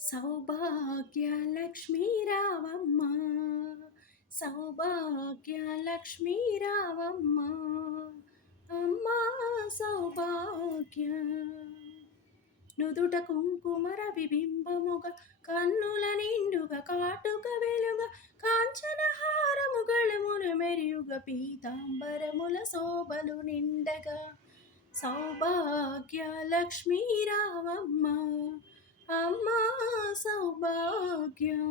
సౌభాగ్య లక్ష్మీ రావమ్మ సౌభాగ్య లక్ష్మీ రావమ్మ అమ్మా సౌభాగ్య. నుదుట కుంకుమర విబింబముగ కన్నుల నిండుగ కాటుక వెలుగ కాంచన హారముగళమున మెరియుగ పీతాంబరముల శోభలు నిండగా. సౌభాగ్య లక్ష్మీ రావమ్మ సౌభాగ్యం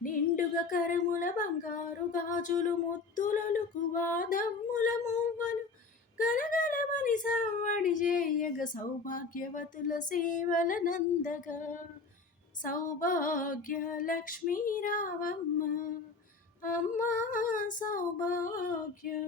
నిండుగా కరముల బంగారు గాజులు ముత్తులలకు వాదమ్ముల మువ్వలు. గలగలమని సవ్వడి చేయగ సౌభాగ్యవతుల సేవల నందగా. సౌభాగ్య లక్ష్మీ రావమ్మ అమ్మా సౌభాగ్యం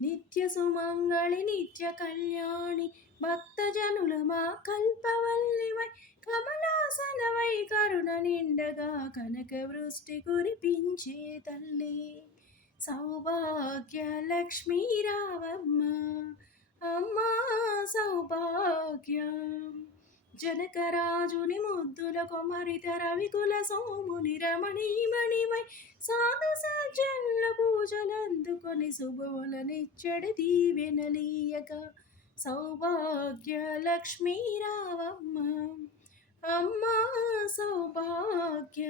నిత్య సుమంగళి నిత్య కళ్యాణి భక్తజనుల మా కల్పవల్లివై కమలాసనవై కరుణ నిండగా కనక వృష్టి కురిపించే తల్లి సౌభాగ్య లక్ష్మీ రావమ్మ జనకరాజుని ముద్దుల కొమరిత రవికుల సోముని రమణీమణిమై సాధు సజ్జనుల పూజలందుకొని శుభములనిచ్చడి దీవెనలీయక సౌభాగ్య లక్ష్మీ రావమ్మ అమ్మా సౌభాగ్య.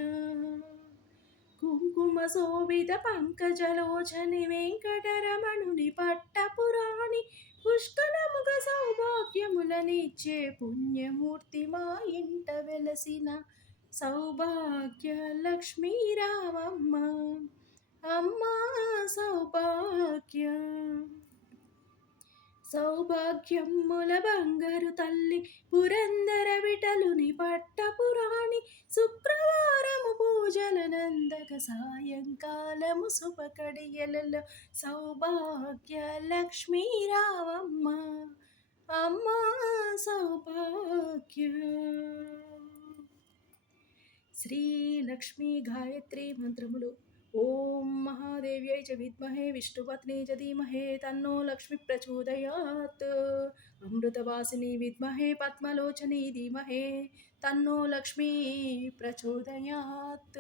కుంకుమ శోభిత పంకజలోచని వెంకటరమణుని పట్టపురాణి పుష్క సౌభాగ్యములనిచ్చే పుణ్యమూర్తి మా ఇంట వెలసిన సౌభాగ్య లక్ష్మీ రావమ్మ. అమ్మా సౌభాగ్య. సౌభాగ్యమ్ముల బంగారు తల్లి పురందర విటలుని పట్టపురాణి శుక్రవారము పూజల నందక సాయంకాలము శుభకడియలలో సౌభాగ్య లక్ష్మీ రావమ్మ. శ్రీ లక్ష్మీ గాయత్రి మంత్రములు. ఓం మహాదేవ్యై చ విద్మహే విష్ణుపత్ని చ ధీమహే తన్నో లక్ష్మి ప్రచోదయాత్. అమృతవాసిని విద్మహే పద్మలోచని ధీమహే తన్నో లక్ష్మీ ప్రచోదయాత్.